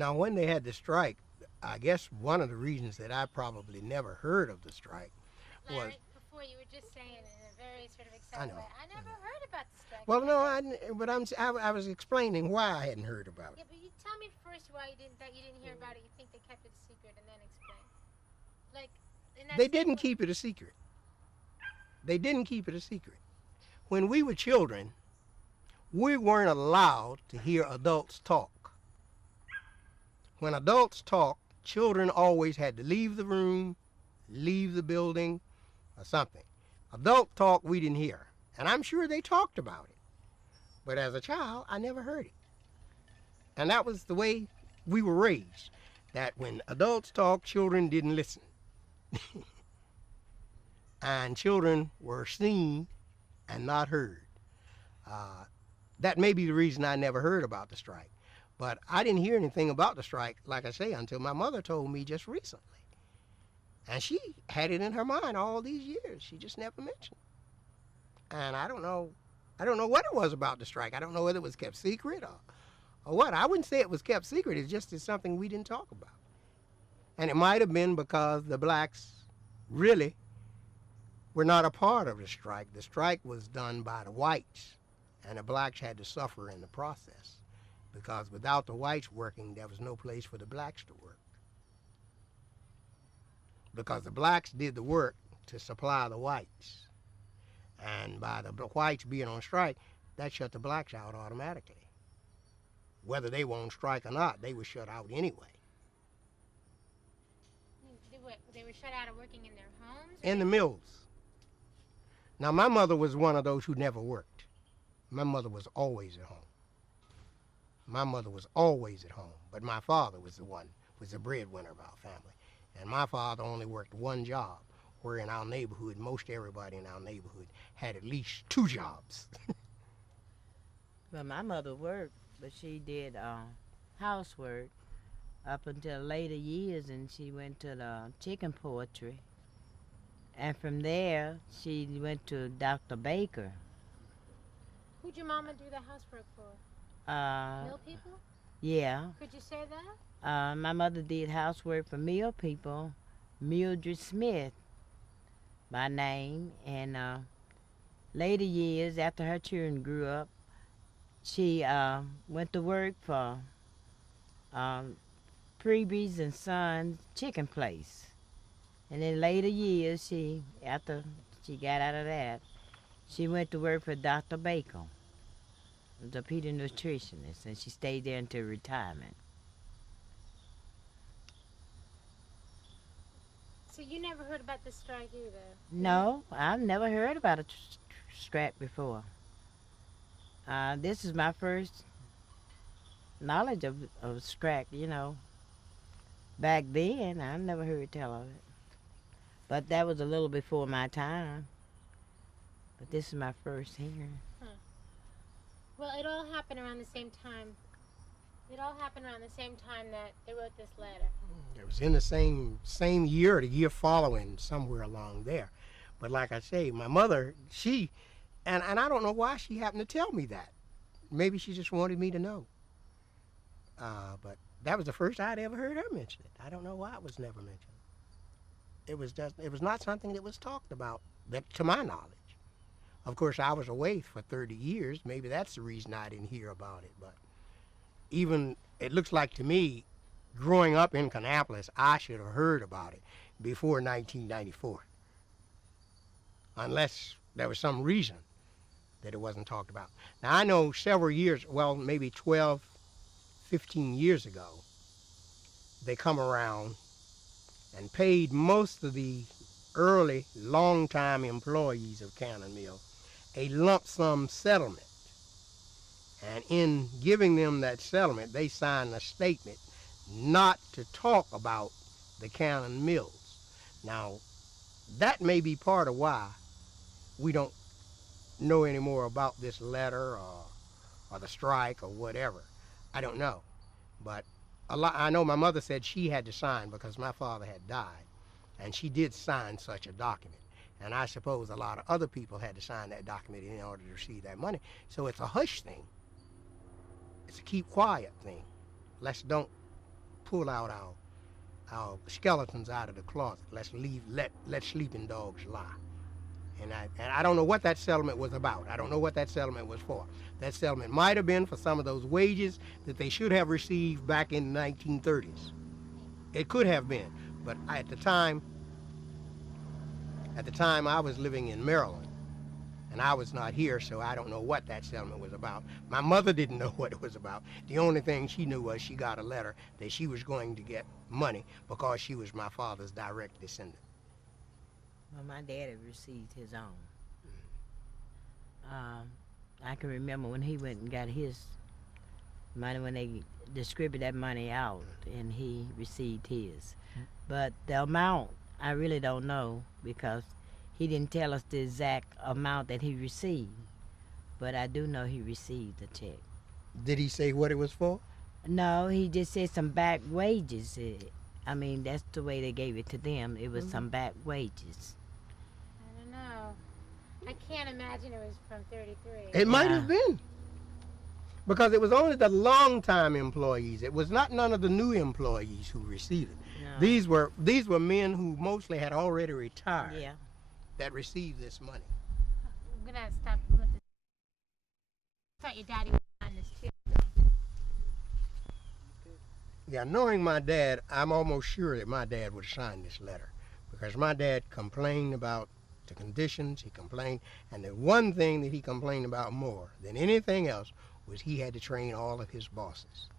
Now, when they had the strike, I guess one of the reasons that I probably never heard of the strike was, Larry, before you were just saying in a very sort of I excited know. way, I never heard about the strike. Well, I no, never. but I was explaining why I hadn't heard about Yeah, it. but you tell me first why you didn't that you didn't hear about it. You think they kept it a secret, and then explain. Like in that They same didn't way. keep it a secret. They didn't keep it a secret. When we were children, we weren't allowed to hear adults talk. When adults talked, children always had to leave the room, leave the building, or something. Adult talk we didn't hear. And I'm sure they talked about it. But as a child, I never heard it. And that was the way we were raised. That when adults talked, children didn't listen. And children were seen and not heard. Uh, that may be the reason I never heard about the strike. But I didn't hear anything about the strike, like I say, until my mother told me just recently. And she had it in her mind all these years. She just never mentioned it. And I don't know what it was about the strike. I don't know whether it was kept secret or what. I wouldn't say it was kept secret. It's something we didn't talk about. And it might have been because the blacks really were not a part of the strike. The strike was done by the whites, and the blacks had to suffer in the process. Because without the whites working, there was no place for the blacks to work. Because the blacks did the work to supply the whites. And by the whites being on strike, that shut the blacks out automatically. Whether they were on strike or not, they were shut out anyway. They were shut out of working in their homes. In the mills. Now, my mother was one of those who never worked. My mother was always at home. My mother was always at home, but my father was the breadwinner of our family. And my father only worked one job, where in our neighborhood, most everybody in our neighborhood had at least two jobs. Well, my mother worked, but she did housework up until later years, and she went to the chicken poultry. And from there, she went to Dr. Baker. Who'd your mama do the housework for? Uh, Mill people? yeah, Could you say that? my mother did housework for mill people, Mildred Smith by name, and later years after her children grew up, she went to work for um, Preeby's and Sons chicken place. And in later years, after she got out of that, she went to work for Dr. Baker, the Peter nutritionist, and she stayed there until retirement. So you never heard about the strike either? No, I've never heard about a strike before. This is my first knowledge of strike, Back then, I never heard tell of it. But that was a little before my time. But this is my first hearing. Huh. Well, it all happened around the same time. It all happened around the same time that they wrote this letter. It was in the same year, the year following, somewhere along there. But like I say, my mother, and I don't know why she happened to tell me that. Maybe she just wanted me to know. But that was the first I'd ever heard her mention it. I don't know why it was never mentioned. It was not something that was talked about, that, to my knowledge. Of course, I was away for 30 years. Maybe that's the reason I didn't hear about it. But even, it looks like to me, growing up in Kannapolis, I should have heard about it before 1994. Unless there was some reason that it wasn't talked about. Now, I know several years, well, maybe 12, 15 years ago, they come around and paid most of the early, long-time employees of Cannon Mill a lump sum settlement. And in giving them that settlement, they signed a statement not to talk about the Cannon Mills. Now, that may be part of why we don't know any more about this letter or the strike or whatever. I don't know. But I know my mother said she had to sign because my father had died. And she did sign such a document. And I suppose a lot of other people had to sign that document in order to receive that money. So it's a hush thing. It's a keep quiet thing. Let's don't pull out our skeletons out of the closet. Let sleeping dogs lie. And I don't know what that settlement was about. I don't know what that settlement was for. That settlement might have been for some of those wages that they should have received back in the 1930s. It could have been, but at the time I was living in Maryland, and I was not here, so I don't know what that settlement was about. My mother didn't know what it was about. The only thing she knew was she got a letter that she was going to get money because she was my father's direct descendant. Well, my daddy received his own. I can remember when he went and got his money, when they distributed that money out, and he received his. But the amount, I really don't know, because he didn't tell us the exact amount that he received. But I do know he received the check. Did he say what it was for? No, he just said some back wages. I mean, that's the way they gave it to them. It was some back wages. I don't know. I can't imagine it was from 33. It might have been. Because it was only the long-time employees. It was not none of the new employees who received it. No. These were men who mostly had already retired. Yeah. That received this money. I'm gonna stop with this. I thought your daddy would sign this too. Yeah, knowing my dad, I'm almost sure that my dad would sign this letter, because my dad complained about the conditions. He complained, and the one thing that he complained about more than anything else was he had to train all of his bosses.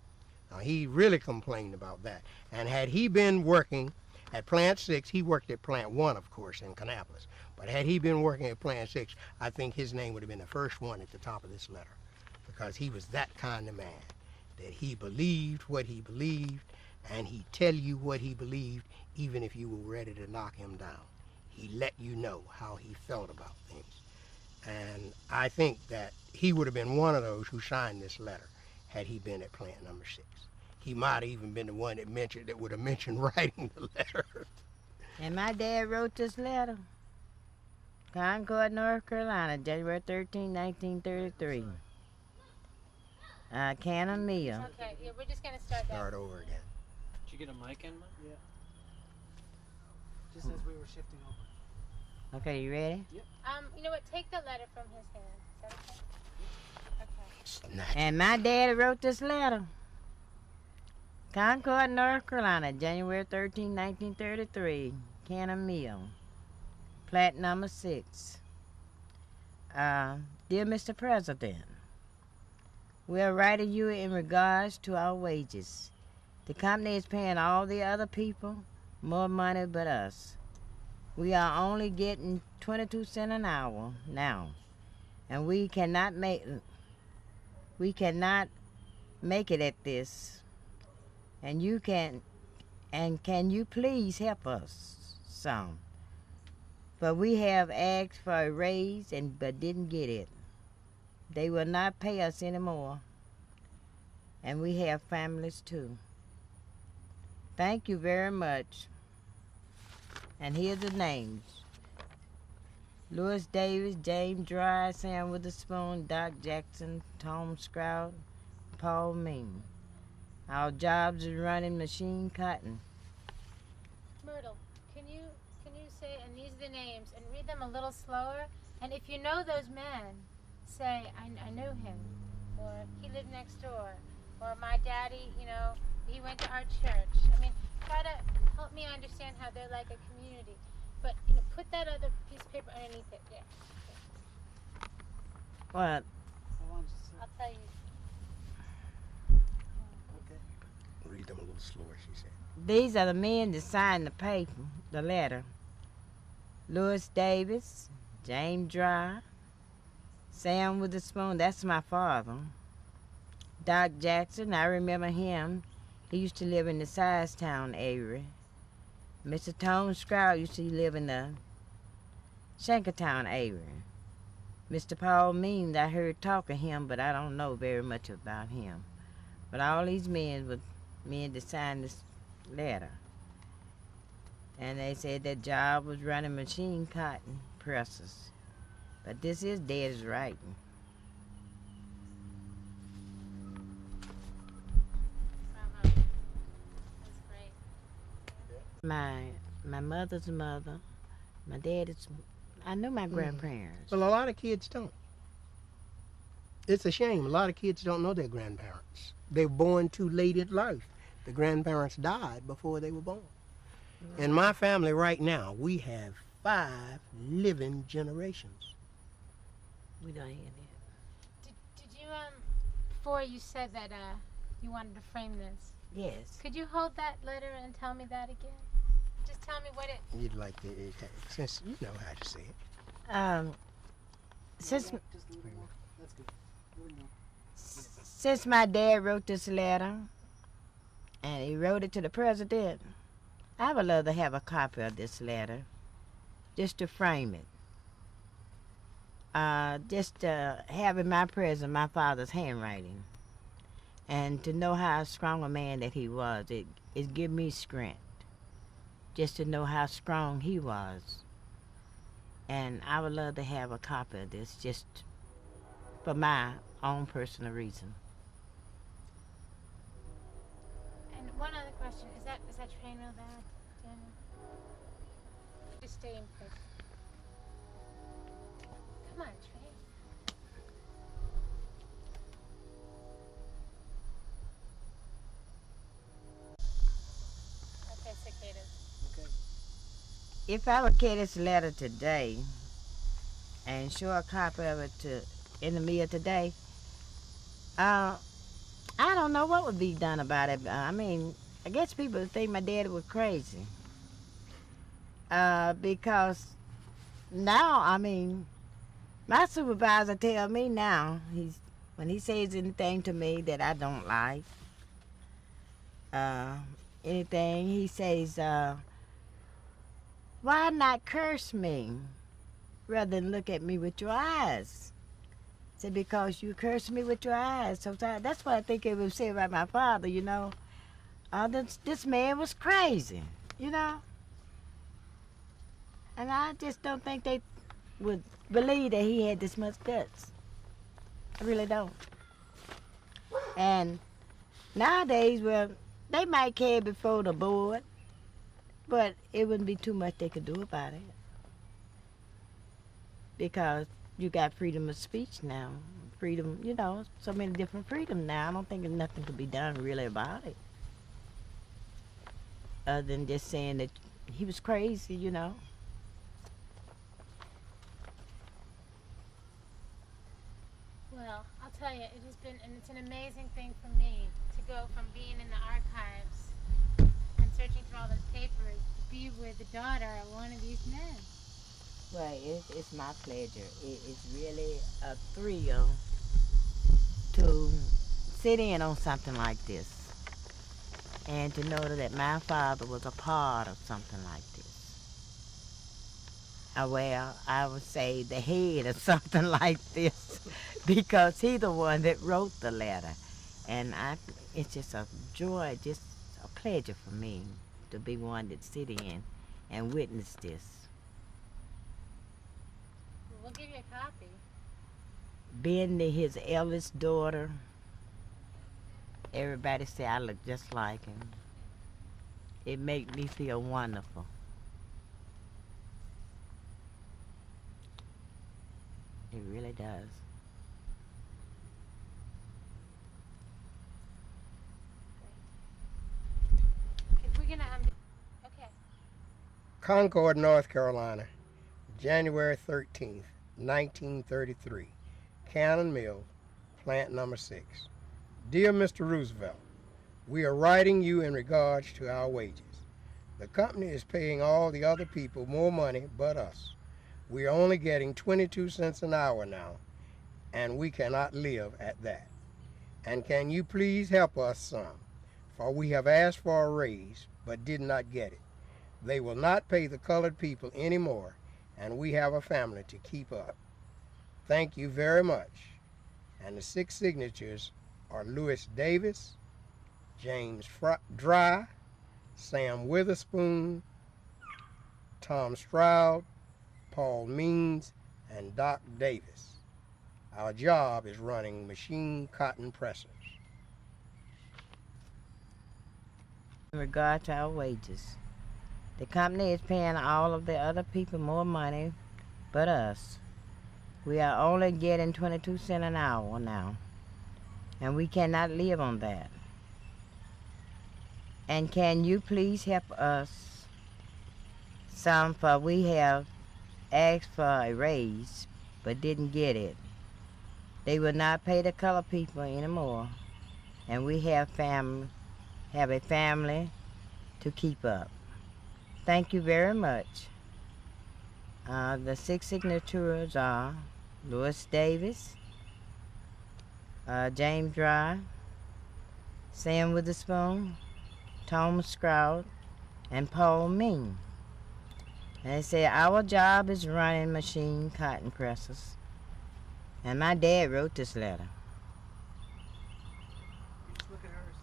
Now, he really complained about that. And had he been working at Plant 6, he worked at Plant 1, of course, in Kannapolis. But had he been working at Plant 6, I think his name would have been the first one at the top of this letter, because he was that kind of man, that he believed what he believed, and he'd tell you what he believed even if you were ready to knock him down. He let you know how he felt about things. And I think that he would have been one of those who signed this letter had he been at Plant number 6. He might have even been the one that would have mentioned writing the letter. And my dad wrote this letter. Concord, North Carolina, January 13, 1933. Cannon Mill. Okay, yeah, we're just gonna start that. Start over again. Did you get a mic in? Yeah. Just as we were shifting over. Okay, you ready? You know what? Take the letter from his hand. Is that okay? Okay. Snatch. And my daddy wrote this letter. Concord, North Carolina, January 13, 1933. Cannon Mill. Plat number 6. Dear Mr. President, we are writing you in regards to our wages. The company is paying all the other people more money but us. We are only getting 22 cents an hour now, and we cannot make it at this. And can you please help us some? But we have asked for a raise but didn't get it. They will not pay us anymore. And we have families too. Thank you very much. And here's the names. Louis Davis, James Dry, Sam Witherspoon, Doc Jackson, Tom Stroud, Paul Mean. Our jobs is running machine cotton. Myrtle, can you say, and these are the names, and read them a little slower? And if you know those men, say, I knew him, or he lived next door, or my daddy, he went to our church. I mean, try to help me understand how they're like a community. But, put that other piece of paper underneath it. Yeah. What? I'll tell you. Okay. Read them a little slower, she said. These are the men that signed the paper, the letter. Louis Davis, James Dry, Sam Witherspoon, that's my father. Doc Jackson, I remember him. He used to live in the Sizetown area. Mr. Tom Stroud used to live in the Shankertown area. Mr. Paul Means, I heard talk of him, but I don't know very much about him. But all these men were men that signed this letter. And they said that job was running machine cotton presses. But this is Dad's writing. My mother's mother, my dad's. I knew my grandparents. Well, a lot of kids don't. It's a shame. A lot of kids don't know their grandparents. They were born too late in life. The grandparents died before they were born. In my family right now, we have 5 living generations. We don't have that. Did you before you said that you wanted to frame this? Yes. Could you hold that letter and tell me that again? Just tell me what it. You'd like to, since you know how to say it. Since Just a little more. That's good. A little more. since my dad wrote this letter, and he wrote it to the president, I would love to have a copy of this letter, just to frame it. Just to have in my presence my father's handwriting, and to know how strong a man that he was. It give me strength, just to know how strong he was. And I would love to have a copy of this, just for my own personal reason. And one other question: is that train real bad, Daniel? Just stay in place. Come on, train. Okay, cicadas. Okay. If I would get this letter today and show a copy of it in the mail today, I don't know what would be done about it. I mean, I guess people would think my daddy was crazy. Because now, I mean, my supervisor tell me now, when he says anything to me that I don't like, anything, he says, why not curse me rather than look at me with your eyes? Said, because you curse me with your eyes. So that's what I think it would say about my father, you know. This man was crazy, you know. And I just don't think they would believe that he had this much guts. I really don't. And nowadays, well, they might care before the board, but it wouldn't be too much they could do about it. Because you got freedom of speech now. Freedom, you know, so many different freedoms now. I don't think there's nothing could be done really about it. Other than just saying that he was crazy, you know. Well, I'll tell you, it has been, and it's an amazing thing for me to go from being in the archives and searching through all those papers to be with the daughter of one of these men. Well, it's my pleasure. It's really a thrill to sit in on something like this and to know that my father was a part of something like this. Well, I would say the head of something like this because he's the one that wrote the letter. And it's just a joy, just a pleasure for me to be one that sit in and witness this. We'll give you a copy. Being his eldest daughter, everybody say I look just like him. It makes me feel wonderful. It really does. We're gonna okay. Concord, North Carolina, January 13th, 1933. Cannon Mill, plant number 6. Dear Mr. Roosevelt, we are writing you in regards to our wages. The company is paying all the other people more money but us. We are only getting 22 cents an hour now, and we cannot live at that. And can you please help us some? For we have asked for a raise, but did not get it. They will not pay the colored people anymore, and we have a family to keep up. Thank you very much. And the 6 signatures are Louis Davis, James Dry, Sam Witherspoon, Tom Stroud, Paul Means, and Doc Davis. Our job is running machine cotton pressers. In regard to our wages, The company is paying all of the other people more money but us. We are only getting 22 cents an hour now, and we cannot live on that. And can you please help us some, for we have asked for a raise but didn't get it. They will not pay the color people anymore, and we have a family to keep up. Thank you very much. The 6 signatures are Louis Davis, James Dry, Sam Witherspoon, Tom Stroud, and Paul Mean. And they say our job is running machine cotton presses. And my dad wrote this letter. Just look at hers.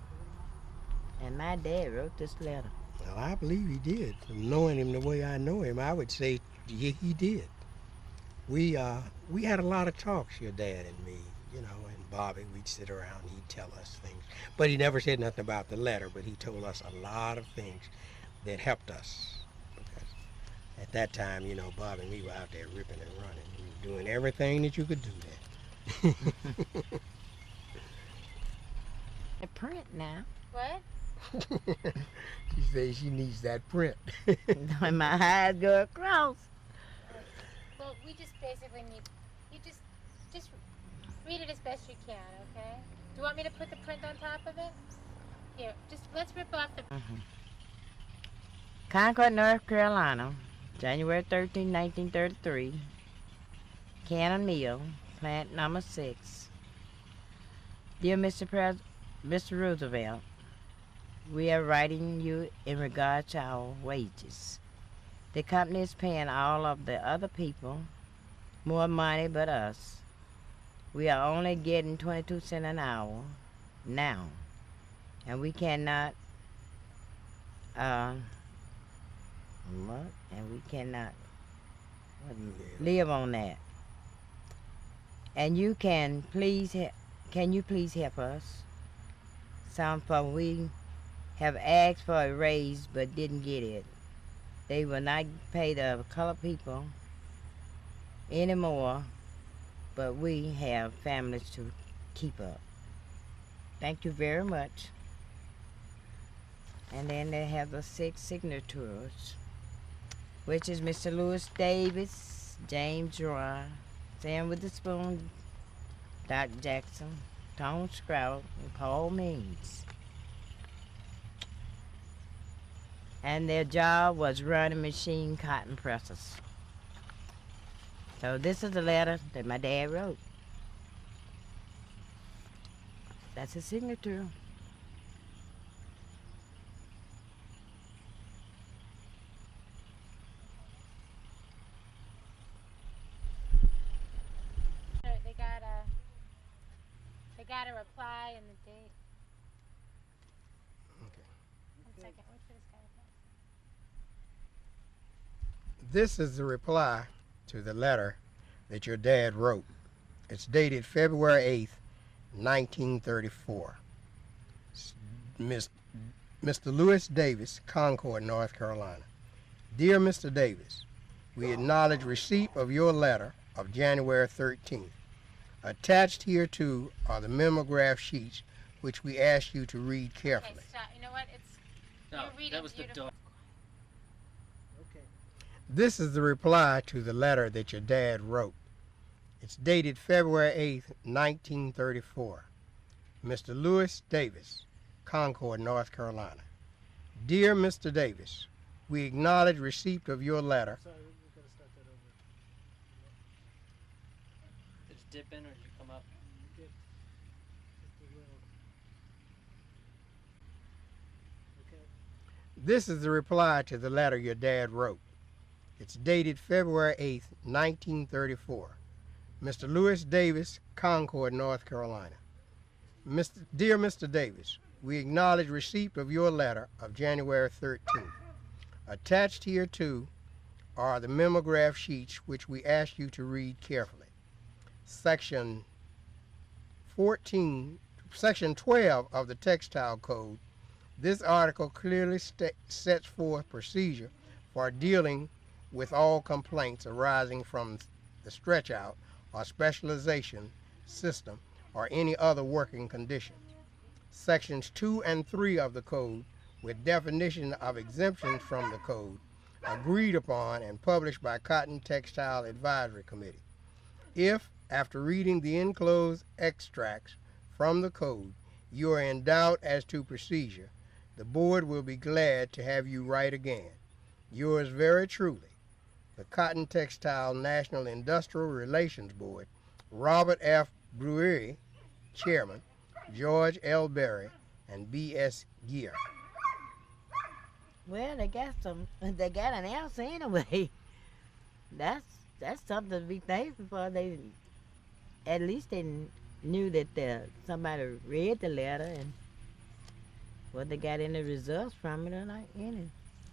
And my dad wrote this letter. Well, I believe he did. From knowing him the way I know him, I would say yeah, he did. We had a lot of talks, your dad and me, you know, and Bobby. We'd sit around and he'd tell us things. But he never said nothing about the letter, but he told us a lot of things that helped us. Because at that time, you know, Bobby and me were out there ripping and running. We were doing everything that you could do then. The print now. What? She says she needs that print. When my eyes go across. Well, we just basically need you just read it as best you can, okay? Do you want me to put the print on top of it? Here, just let's rip off the. Concord, North Carolina, January 13, 1933. Cannon Mill, plant number 6. Dear Mr. Roosevelt, we are writing you in regard to our wages. The company is paying all of the other people more money but us. We are only getting 22 cents an hour now, and we cannot live on that. And you can you please help us? Some, for we have asked for a raise but didn't get it. They will not pay the colored people anymore, but we have families to keep up. Thank you very much. And then they have the 6 signatures, which is Mr. Louis Davis, James Roy, Sam Witherspoon, Doc Jackson, Tom Sprout, and Paul Means. And their job was running machine cotton presses. So this is the letter that my dad wrote. That's his signature. They got a reply and the date. Okay. 1 second. Wait for this guy to pass. This is the reply to the letter that your dad wrote. It's dated February 8th, 1934. Mr. Louis Davis, Concord, North Carolina. Dear Mr. Davis, we acknowledge receipt of your letter of January 13th. Attached hereto are the mimeograph sheets which we ask you to read carefully. Okay, stop. You know what? No, you're reading that was the beautiful. dog. Okay. This is the reply to the letter that your dad wrote. It's dated February 8th, 1934. Mr. Louis Davis, Concord, North Carolina. Dear Mr. Davis, we acknowledge receipt of your letter. Sorry, we've got to start that over. Did it dip in or did you come up? Dip. Just a little. Okay. This is the reply to the letter your dad wrote. It's dated February 8th, 1934. Mr. Louis Davis, Concord, North Carolina. Dear Mr. Davis, we acknowledge receipt of your letter of January 13th. Attached hereto are the mimeograph sheets which we ask you to read carefully. Section 12 of the Textile Code. This article clearly sets forth procedure for dealing with all complaints arising from the stretch out or specialization system or any other working condition. Sections 2 and 3 of the code, with definition of exemptions from the code, agreed upon and published by Cotton Textile Advisory Committee. If, after reading the enclosed extracts from the code, you are in doubt as to procedure, the board will be glad to have you write again. Yours very truly, the Cotton Textile National Industrial Relations Board, Robert F. Brewery, Chairman, George L. Berry, and B.S. Gear. Well, they got an answer anyway. That's something to be thankful for. They at least they knew that somebody read the letter and whether they got any results from it or not any.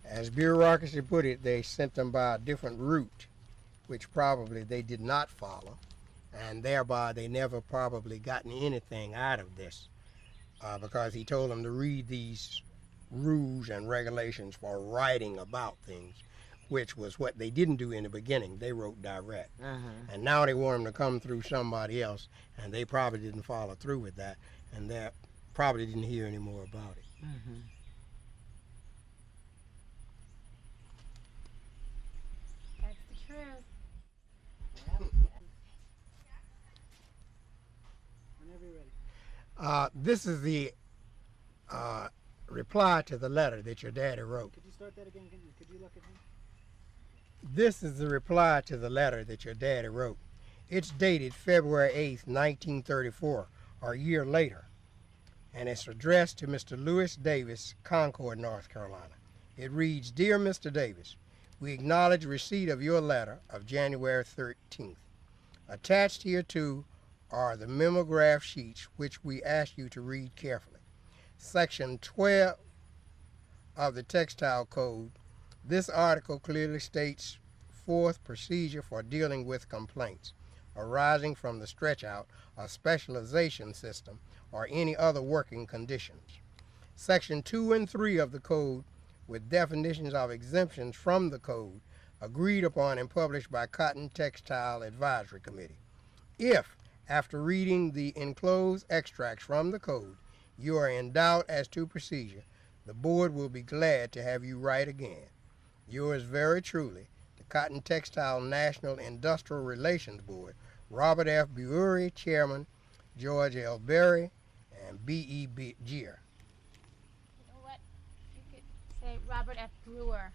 As bureaucracy put it, they sent them by a different route, which probably they did not follow, and thereby they never probably gotten anything out of this, because he told them to read these rules and regulations for writing about things, which was what they didn't do in the beginning. They wrote direct. And now they want them to come through somebody else, and they probably didn't follow through with that, and they probably didn't hear any more about it. That's the truth. Whenever you're ready. This is the reply to the letter that your daddy wrote. Could you start that again? Could you look at him? This is the reply to the letter that your daddy wrote. It's dated February 8th, 1934, or a year later, and it's addressed to Mr. Lewis Davis, Concord, North Carolina. It reads, Dear Mr. Davis, we acknowledge receipt of your letter of January 13th. Attached hereto are the memograph sheets which we ask you to read carefully. Section 12 of the Textile Code. This article clearly states forth procedure for dealing with complaints arising from the stretch-out or specialization system or any other working conditions. Section 2 and 3 of the Code, with definitions of exemptions from the Code, agreed upon and published by Cotton Textile Advisory Committee. If, after reading the enclosed extracts from the Code, you are in doubt as to procedure, the Board will be glad to have you write again. Yours very truly, the Cotton Textile National Industrial Relations Board, Robert F. Brewery, Chairman, George L. Berry, and B.E. Gear. You know what? You could say Robert F. Brewer.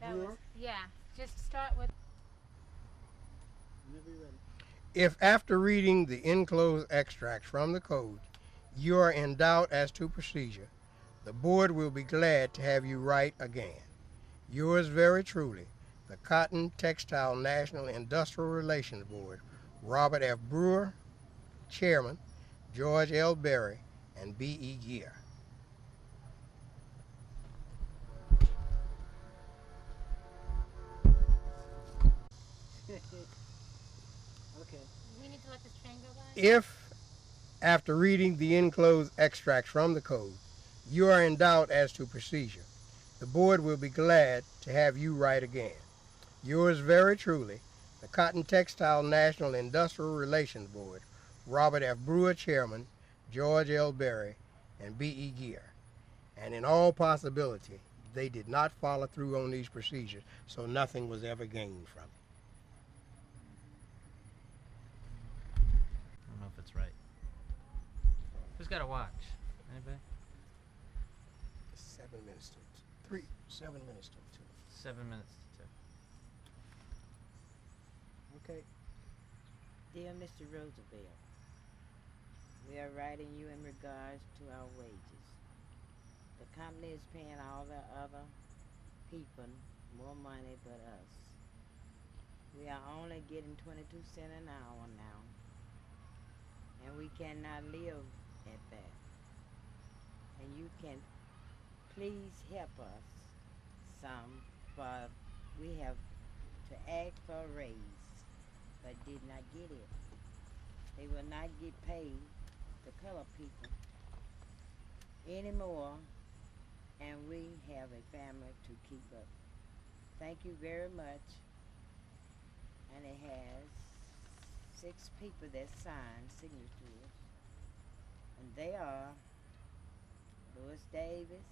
Brewer? Yeah. Just start with. Whenever you're ready. If after reading the enclosed extracts from the Code, you are in doubt as to procedure, the Board will be glad to have you write again. Yours very truly, the Cotton Textile National Industrial Relations Board, Robert F. Brewer, Chairman, George L. Berry, and B.E. Gear. Okay. We need to let this train go by. If, after reading the enclosed extracts from the Code, you are in doubt as to procedure, the Board will be glad to have you write again. Yours very truly, the Cotton Textile National Industrial Relations Board, Robert F. Brewer, Chairman, George L. Berry, and B.E. Gear. And in all possibility, they did not follow through on these procedures, so nothing was ever gained from it. I don't know if it's right. Who's got a watch? Anybody? 7 minutes to 7 minutes to 2. 7 minutes to 2. Okay. Dear Mr. Roosevelt, we are writing you in regards to our wages. The company is paying all the other people more money but us. We are only getting 22 cents an hour now, and we cannot live at that. And you can please help us some, but we have to ask for a raise, but did not get it. They will not get paid, the color people, anymore, and we have a family to keep up. thank you very much. And it has 6 people that signed signatures. And they are Louis Davis,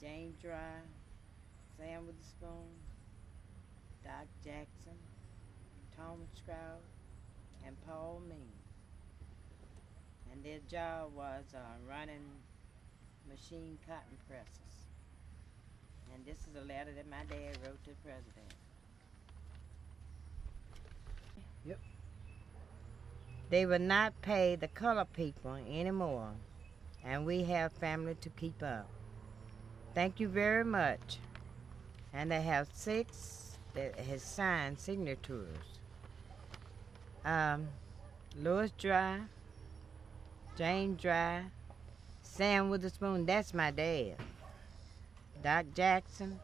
James Dry, Sam Witherspoon, Doc Jackson, Thomas Stroud, and Paul Means. And their job was running machine cotton presses. And this is a letter that my dad wrote to the president. Yep. They will not pay the colored people anymore, and we have family to keep up. Thank you very much. And they have 6 that has signed signatures. Louis Dry, James Dry, Sam Witherspoon, that's my dad. Doc Jackson,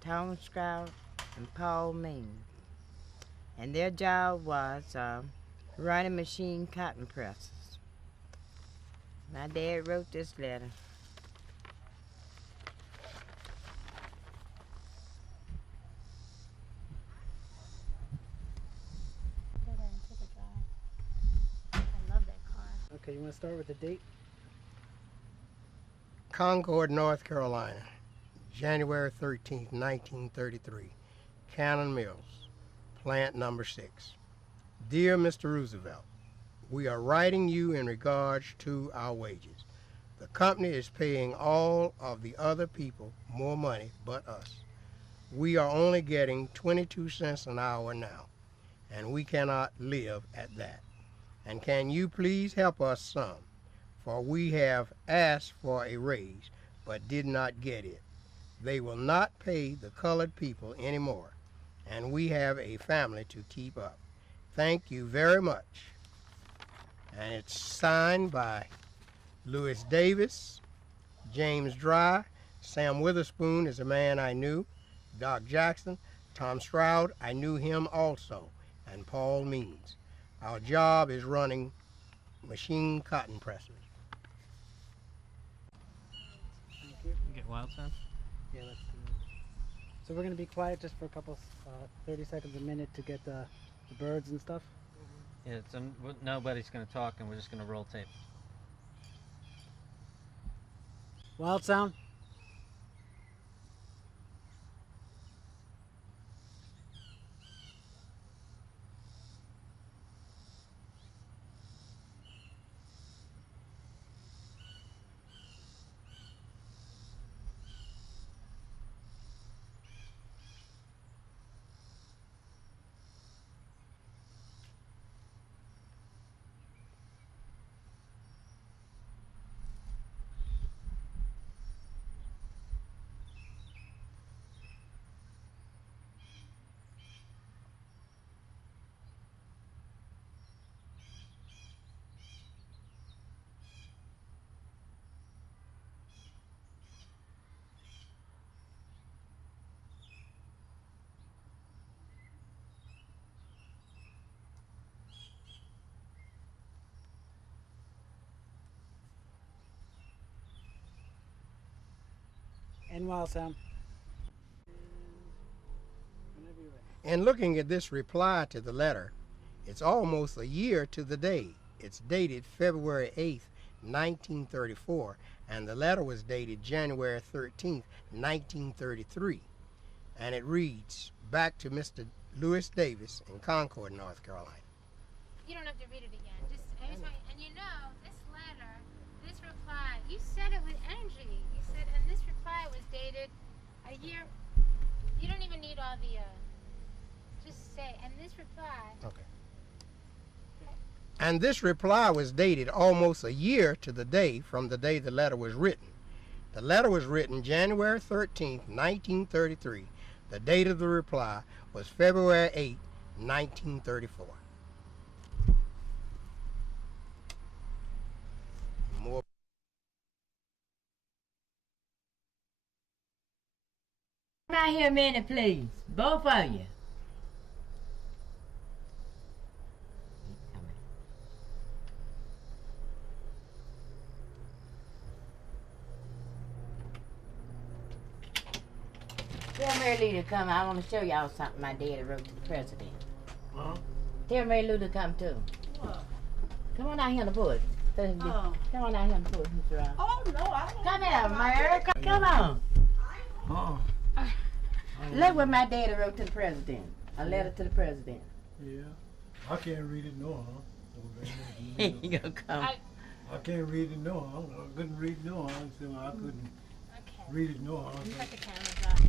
Thomas Stroud, and Paul Means. And their job was running machine cotton presses. My dad wrote this letter. Put it into the drive. I love that car. Okay, you want to start with the date? Concord, North Carolina, January 13th, 1933. Cannon Mills, plant number 6. Dear Mr. Roosevelt, we are writing you in regards to our wages. The company is paying all of the other people more money but us. We are only getting 22 cents an hour now, and we cannot live at that. And can you please help us some? For we have asked for a raise, but did not get it. They will not pay the colored people anymore, and we have a family to keep up. Thank you very much. And it's signed by Louis Davis, James Dry, Sam Witherspoon is a man I knew, Doc Jackson, Tom Stroud, I knew him also, and Paul Means. Our job is running machine cotton presses. Thank you. You get wild sound? Yeah, let's do that. So we're going to be quiet just for a couple, 30 seconds, a minute to get the birds and stuff. Yeah, nobody's going to talk and we're just going to roll tape. Wild sound. And wild sound. Whenever you're ready. In looking at this reply to the letter, it's almost a year to the day. It's dated February 8th, 1934, and the letter was dated January 13th, 1933. And it reads, back to Mr. Louis Davis in Concord, North Carolina. You don't have to read it again. I just want, and you know, this letter, this reply, you said it with energy. You said, and this reply was dated a year. You don't even need all the, just say, and this reply. Okay. And this reply was dated almost a year to the day from the day the letter was written. The letter was written January 13th, 1933. The date of the reply was February 8th, 1934. More. Come out here a minute, please. Both of you. Come Mary Lou to come. I want to show y'all something my daddy wrote to the president. Huh? Tell Mary Lou to come too. What? Come on out here on the porch. Oh. Come on out here on the porch, Mr. Ross. Oh, no, I don't. Come here, Mary. Come on. Oh. Look what my daddy wrote to the president. A letter to the president. Yeah. I can't read it, no, huh? You gonna come? I can't read it, no, huh? I couldn't read it, no, huh? So I couldn't read it, no, huh? Cut the cameras off.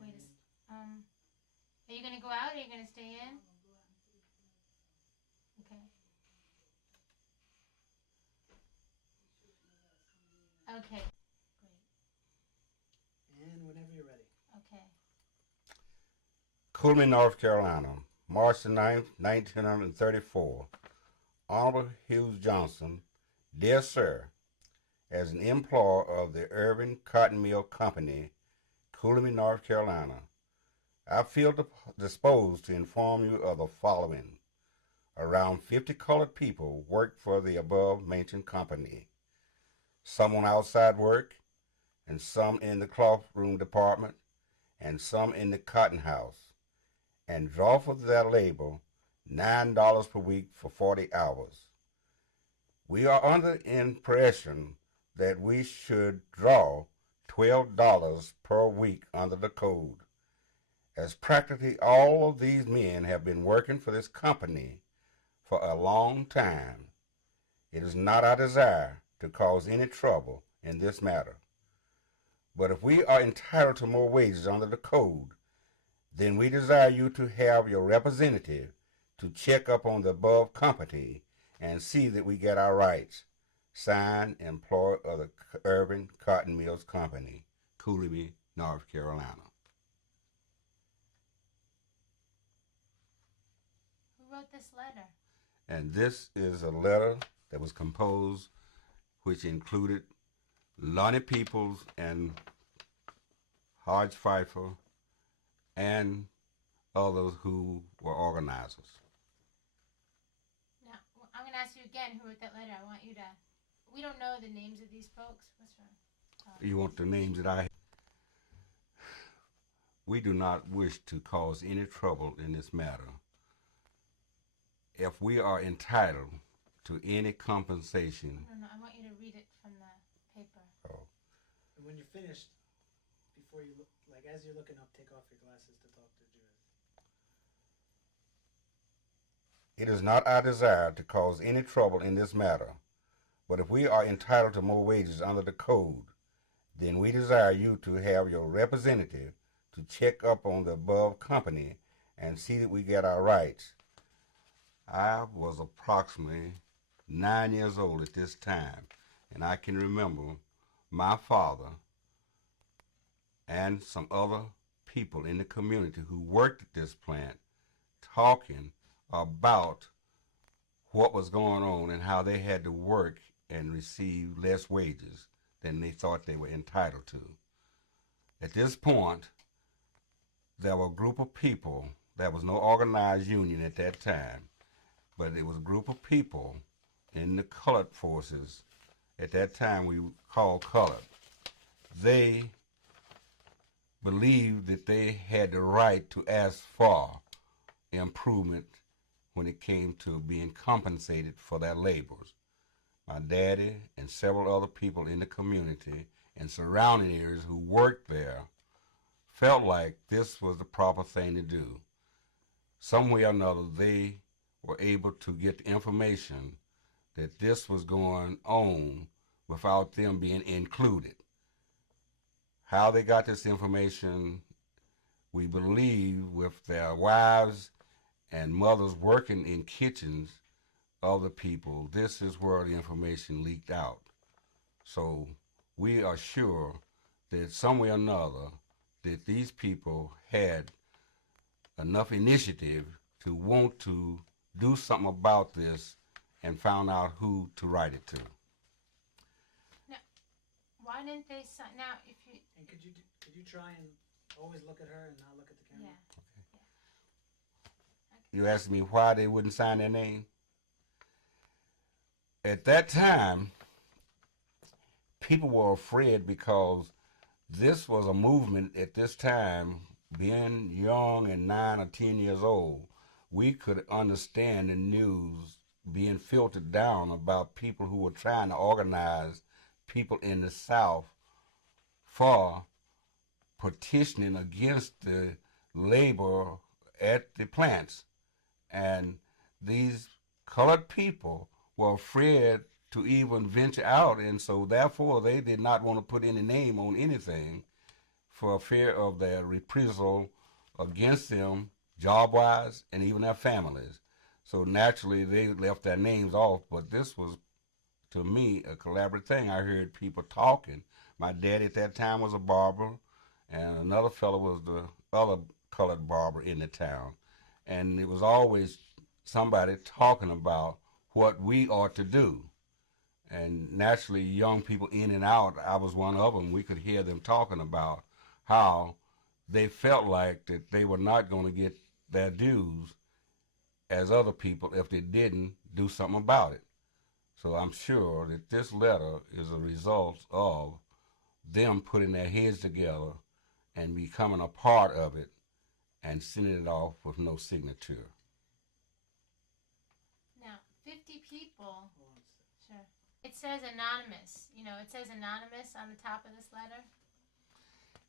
Wait a are you gonna go out or are you gonna stay in? Okay. Okay. Great. Coolman, North Carolina, March the 9th, 1934. Honorable Hughes Johnson, dear sir, as an employer of the Urban Cotton Mill Company, Coolman, North Carolina, I feel disposed to inform you of the following. Around 50 colored people work for the above-mentioned company. Some on outside work, and some in the cloth room department, and some in the cotton house, and draw for their labor $9 per week for 40 hours. We are under the impression that we should draw $12 per week under the code. As practically all of these men have been working for this company for a long time, it is not our desire to cause any trouble in this matter. But if we are entitled to more wages under the code, then we desire you to have your representative to check up on the above company and see that we get our rights. Signed, employee of the Urban Cotton Mills Company, Cooley, North Carolina. Who wrote this letter? And this is a letter that was composed, which included Lonnie Peoples and Hodge Pfeiffer and others who were organizers. Now, I'm going to ask you again who wrote that letter. I want you to... We don't know the names of these folks. What's wrong? You want the names that I... We do not wish to cause any trouble in this matter. If we are entitled to any compensation... No, I want you to read it from the paper. Oh. And when you're finished, before you look, like as you're looking up, take off your glasses to talk to Judith. It is not our desire to cause any trouble in this matter, but if we are entitled to more wages under the code, then we desire you to have your representative to check up on the above company and see that we get our rights. I was approximately 9 years old at this time, and I can remember my father and some other people in the community who worked at this plant talking about what was going on and how they had to work and receive less wages than they thought they were entitled to. At this point, there were a group of people. There was no organized union at that time, but it was a group of people in the colored forces. At that time, we called colored. They believed that they had the right to ask for improvement when it came to being compensated for their labors. My daddy and several other people in the community and surrounding areas who worked there felt like this was the proper thing to do. Some way or another, they were able to get the information that this was going on without them being included. How they got this information, we believe, with their wives and mothers working in kitchens of the people, this is where the information leaked out. So we are sure that some way or another that these people had enough initiative to want to do something about this and found out who to write it to. Now, why didn't they sign? Now, if you... And could you try and always look at her and not look at the camera? Yeah. You asked me why they wouldn't sign their name? At that time, people were afraid because this was a movement at this time, being young and 9 or 10 years old, we could understand the news being filtered down about people who were trying to organize people in the South for petitioning against the labor at the plants. And these colored people were afraid to even venture out, and so therefore they did not want to put any name on anything for fear of their reprisal against them, job-wise, and even their families. So naturally they left their names off, but this was, to me, a collaborative thing. I heard people talking. My daddy at that time was a barber, and another fellow was the other colored barber in the town. And it was always somebody talking about what we ought to do. And naturally, young people in and out, I was one of them, we could hear them talking about how they felt like that they were not going to get their dues as other people if they didn't do something about it. So I'm sure that this letter is a result of them putting their heads together and becoming a part of it and sending it off with no signature. Now, 50 people. Sure. It says anonymous. You know, it says anonymous on the top of this letter.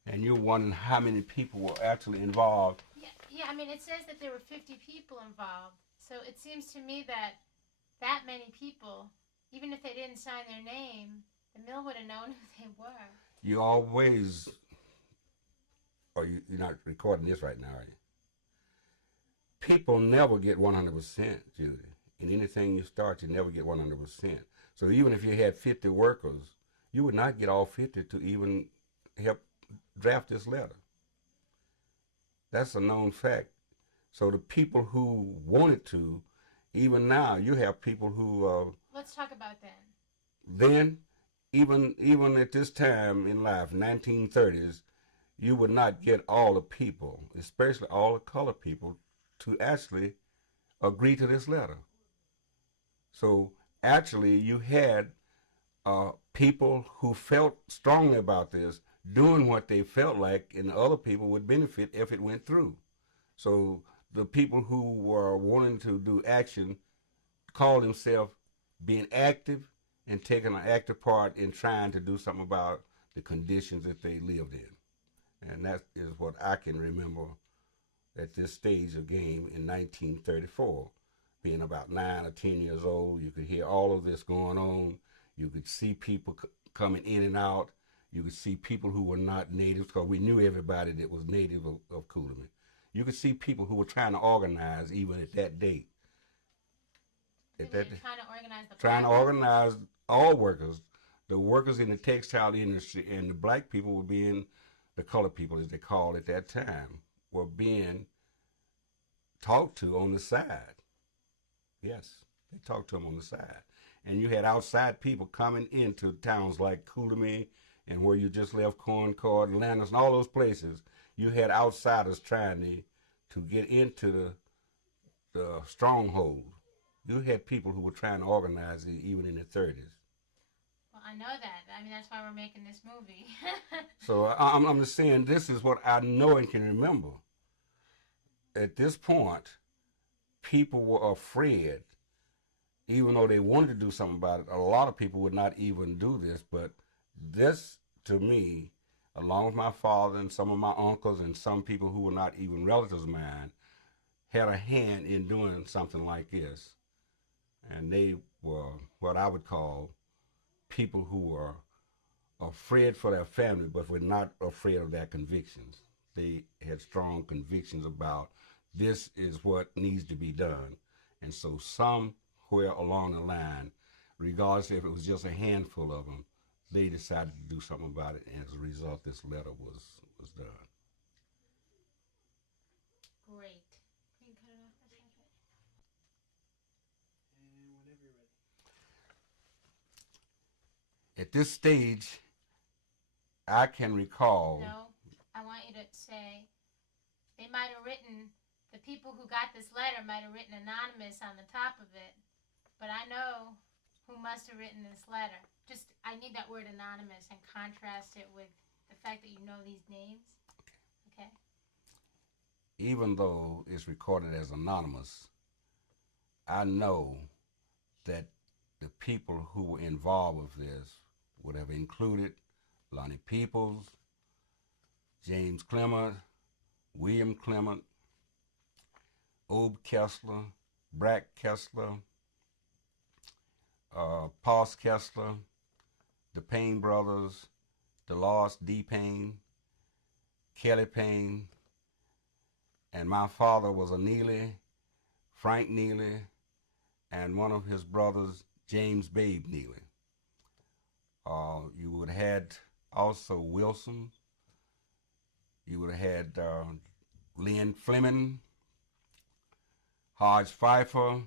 And you're wondering how many people were actually involved. Yeah, I mean, it says that there were 50 people involved. So it seems to me that many people, even if they didn't sign their name, the mill would have known who they were. You always, or you're not recording this right now, are you? People never get 100%, Judy. In anything you start, you never get 100%. So even if you had 50 workers, you would not get all 50 to even help draft this letter. That's a known fact. So the people who wanted to, even now, you have people who... Let's talk about then. Then, even at this time in life, 1930s, you would not get all the people, especially all the colored people, to actually agree to this letter. So actually, you had people who felt strongly about this doing what they felt like, and other people would benefit if it went through. So the people who were wanting to do action called themselves being active and taking an active part in trying to do something about the conditions that they lived in. And that is what I can remember at this stage of game in 1934. Being about 9 or 10 years old, you could hear all of this going on. You could see people coming in and out. You could see people who were not natives, because we knew everybody that was native of Coolman. You could see people who were trying to organize even at that date. Trying to organize the trying to organize all workers, the workers in the textile industry, and the black people were being, the colored people as they called at that time, were being talked to on the side. Yes, they talked to them on the side. And you had outside people coming into towns like Coolman and where you just left Concord, Atlantis, and all those places. You had outsiders trying to get into the stronghold. You had people who were trying to organize it even in the 30s. Well, I know that. I mean, that's why we're making this movie. So I'm just saying, this is what I know and can remember. At this point, people were afraid, even though they wanted to do something about it. A lot of people would not even do this, but this, to me, along with my father and some of my uncles and some people who were not even relatives of mine, had a hand in doing something like this. And they were what I would call people who were afraid for their family, but were not afraid of their convictions. They had strong convictions about this is what needs to be done. And so somewhere along the line, regardless if it was just a handful of them, they decided to do something about it, and as a result, this letter was done. Great. Can you cut it off for a second? And whenever you're ready. At this stage, I can recall... No, I want you to say, they might have written, the people who got this letter might have written anonymous on the top of it, but I know who must have written this letter. Just, I need that word anonymous and contrast it with the fact that you know these names. Okay? Even though it's recorded as anonymous, I know that the people who were involved with this would have included Lonnie Peoples, James Clement, William Clement, Ob Kessler, Brack Kessler, Paus Kessler, the Payne brothers, Dolores D. Payne, Kelly Payne, and my father was a Neely, Frank Neely, and one of his brothers, James Babe Neely. You would have had also Wilson. You would have had Lynn Fleming, Hodge Pfeiffer,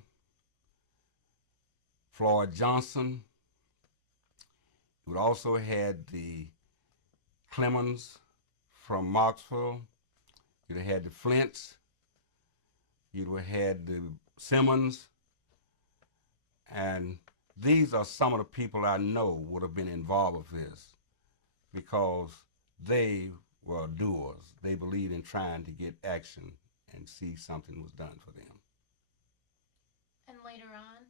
Floyd Johnson. You also had the Clemens from Marksville. You'd have had the Flints. You'd have had the Simmons. And these are some of the people I know would have been involved with this because they were doers. They believed in trying to get action and see something was done for them. And later on?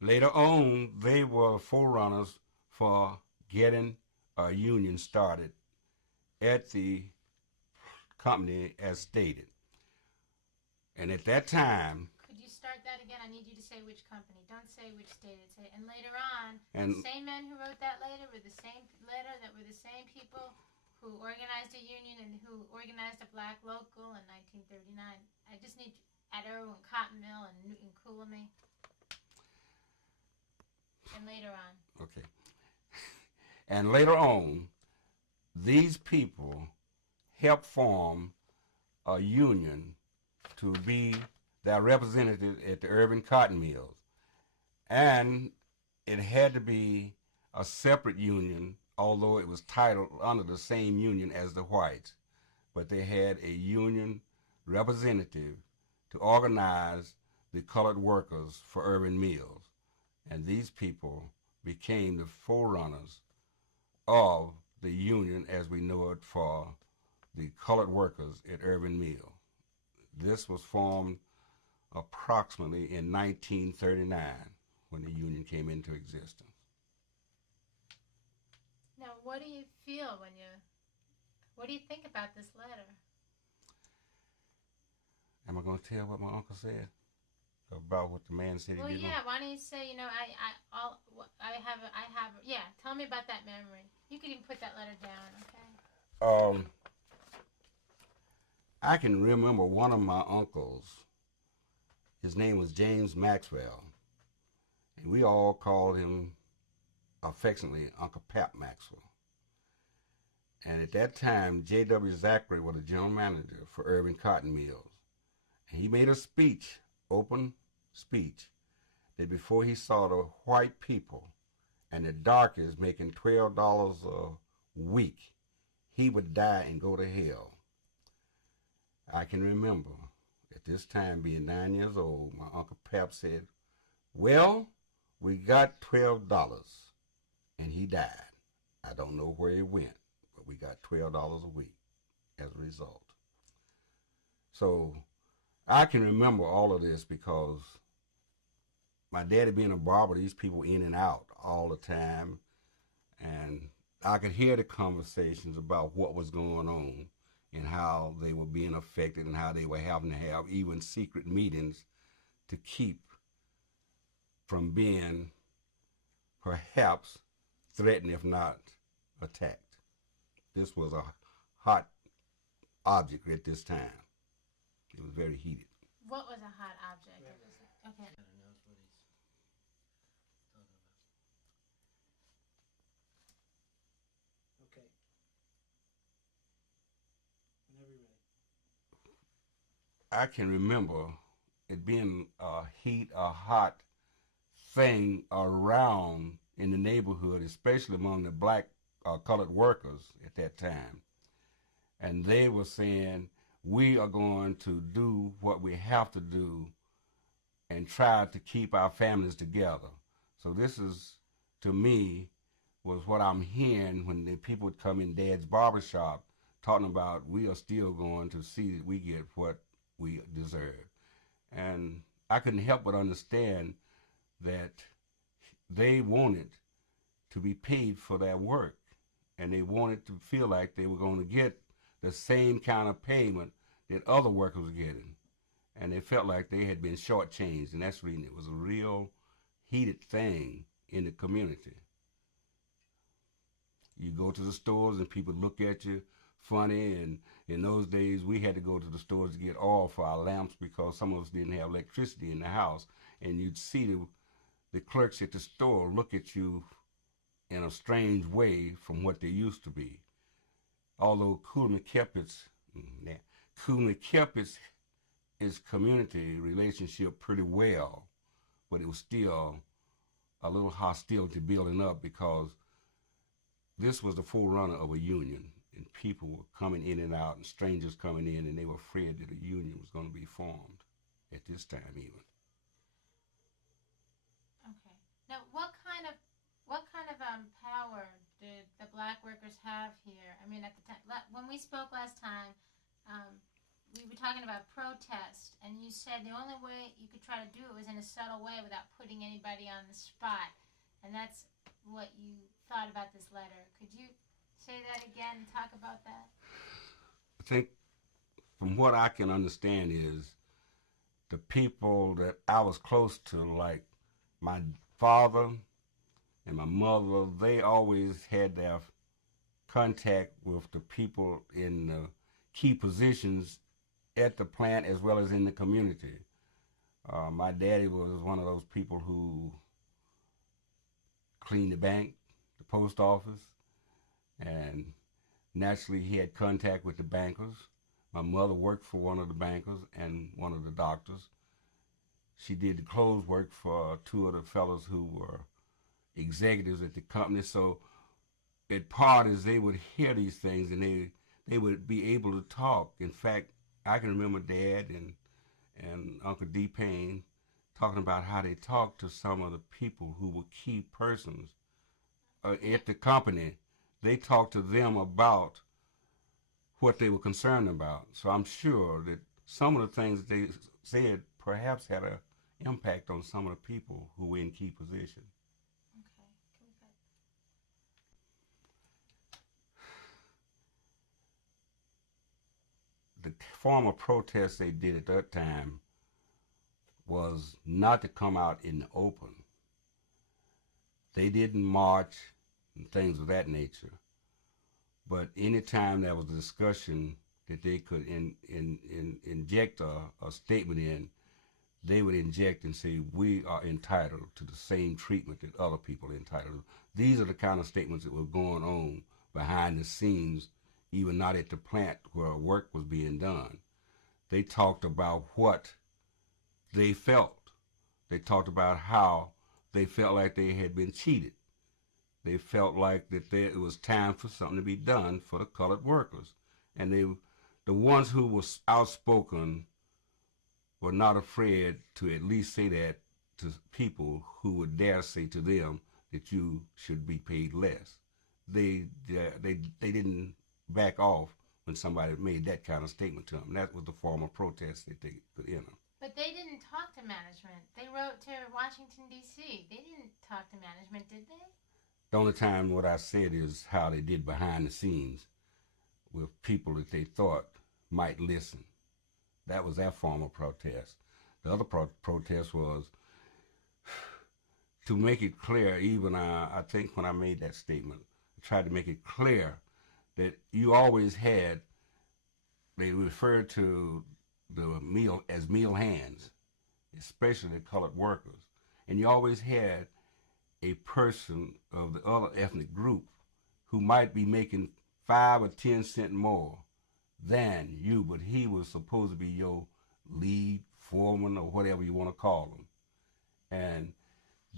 Later on, they were forerunners for getting a union started at the company as stated. And at that time... Could you start that again? I need you to say which company. Don't say which state it's in. And later on, And the same men who wrote that letter were the same letter that were the same people who organized a union and who organized a black local in 1939. I just need Addo and Cotton Mill and Newton Coolamy. And later on. Okay. And later on, these people helped form a union to be their representative at the urban cotton mills. And it had to be a separate union, although it was titled under the same union as the whites. But they had a union representative to organize the colored workers for urban mills. And these people became the forerunners of the union as we know it for the colored workers at urban mill. This was formed approximately in 1939 when the union came into existence. Now, what do you feel what do you think about this letter? Am I going to tell what my uncle said about what the man said he Well, did? yeah. Why don't you say, yeah. Tell me about that memory. You could even put that letter down, okay? I can remember one of my uncles. His name was James Maxwell, and we all called him affectionately Uncle Pap Maxwell. And at that time, J.W. Zachary was the general manager for Urban Cotton Mills. And he made a speech, open speech, that before he saw the white people and the darkies making $12 a week, he would die and go to hell. I can remember at this time being 9 years old, my Uncle Pap said, well, we got $12, and he died. I don't know where he went, but we got $12 a week as a result. So I can remember all of this because my daddy being a barber, these people in and out all the time, and I could hear the conversations about what was going on and how they were being affected and how they were having to have even secret meetings to keep from being perhaps threatened, if not attacked. This was a hot object at this time. It was very heated. What was a hot object? It was, okay. Kind of knows what he's talking about. Okay. Whenever you're ready. I can remember it being a hot thing around in the neighborhood, especially among the black colored workers at that time. And they were saying, we are going to do what we have to do and try to keep our families together. So this is, to me, was what I'm hearing when the people would come in Dad's barbershop talking about we are still going to see that we get what we deserve. And I couldn't help but understand that they wanted to be paid for their work, and they wanted to feel like they were going to get the same kind of payment that other workers were getting. And they felt like they had been shortchanged, and that's the reason it was a real heated thing in the community. You go to the stores and people look at you funny, and in those days we had to go to the stores to get oil for our lamps because some of us didn't have electricity in the house, and you'd see the clerks at the store look at you in a strange way from what they used to be. Although Coolman kept Cooley kept its community relationship pretty well, but it was still a little hostility building up because this was the forerunner of a union, and people were coming in and out, and strangers coming in, and they were afraid that a union was going to be formed at this time even. Okay. Now, what kind of power did the black workers have here? I mean, at the time when we spoke last time, we were talking about protest, and you said the only way you could try to do it was in a subtle way without putting anybody on the spot, and that's what you thought about this letter. Could you say that again and talk about that? I think from what I can understand is the people that I was close to, like my father and my mother, they always had their contact with the people in the key positions at the plant as well as in the community. My daddy was one of those people who cleaned the bank, the post office, and naturally he had contact with the bankers. My mother worked for one of the bankers and one of the doctors. She did the clothes work for two of the fellows who were executives at the company. So at parties they would hear these things and they would be able to talk. In fact, I can remember Dad and Uncle D. Payne talking about how they talked to some of the people who were key persons at the company. They talked to them about what they were concerned about. So I'm sure that some of the things they said perhaps had an impact on some of the people who were in key positions. The form of protest they did at that time was not to come out in the open. They didn't march and things of that nature. But anytime there was a discussion that they could inject a statement in, they would inject and say, we are entitled to the same treatment that other people are entitled to. These are the kind of statements that were going on behind the scenes, even not at the plant where work was being done. They talked about what they felt. They talked about how they felt like they had been cheated. They felt like that it was time for something to be done for the colored workers. And the ones who were outspoken were not afraid to at least say that to people who would dare say to them that you should be paid less. They didn't back off when somebody made that kind of statement to them. That was the form of protest that they could enter. But they didn't talk to management. They wrote to Washington, D.C. They didn't talk to management, did they? The only time what I said is how they did behind the scenes with people that they thought might listen. That was their form of protest. The other protest was to make it clear, even I think when I made that statement, I tried to make it clear that you always had, they referred to the meal as meal hands, especially the colored workers. And you always had a person of the other ethnic group who might be making 5 or 10 cents more than you, but he was supposed to be your lead, foreman, or whatever you want to call him. And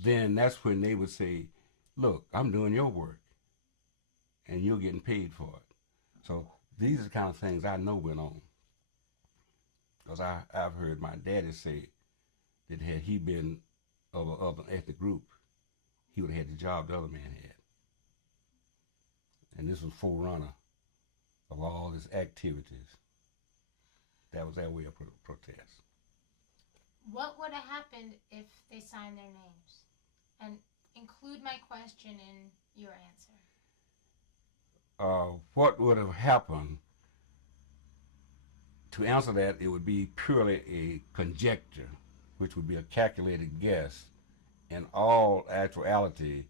then that's when they would say, look, I'm doing your work, and you're getting paid for it. So these are the kind of things I know went on. Because I've heard my daddy say that had he been of an ethnic group, he would have had the job the other man had. And this was forerunner of all his activities. That was their way of protest. What would have happened if they signed their names? And include my question in your answer. What would have happened, to answer that, it would be purely a conjecture, which would be a calculated guess. In all actuality,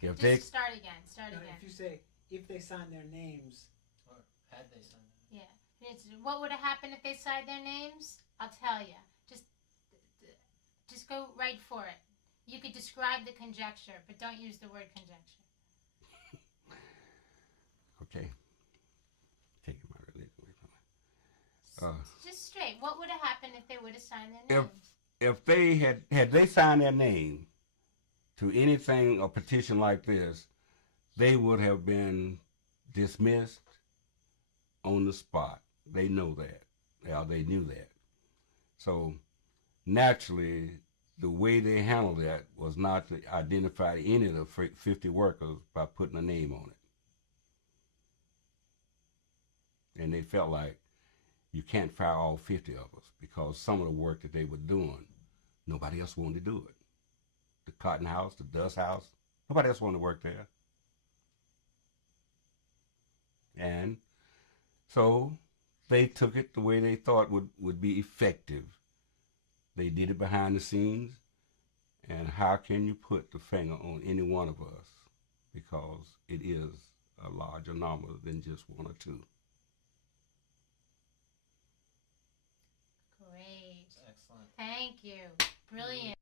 if Just they... Start again. If you say, if they sign their names. Or had they signed it? Yeah. What would have happened if they signed their names? I'll tell you. Just go right for it. You could describe the conjecture, but don't use the word conjecture. Okay. Taking my religion away from Just straight. What would have happened if they would have signed their names? If they had they signed their name to anything, a petition like this, they would have been dismissed on the spot. They know that. Yeah, they knew that. So naturally, the way they handled that was not to identify any of the 50 workers by putting a name on it. And they felt like you can't fire all 50 of us because some of the work that they were doing, nobody else wanted to do it. The cotton house, the dust house, nobody else wanted to work there. And so they took it the way they thought would be effective. They did it behind the scenes. And how can you put the finger on any one of us? Because it is a larger number than just one or two. Great. Excellent. Thank you. Brilliant.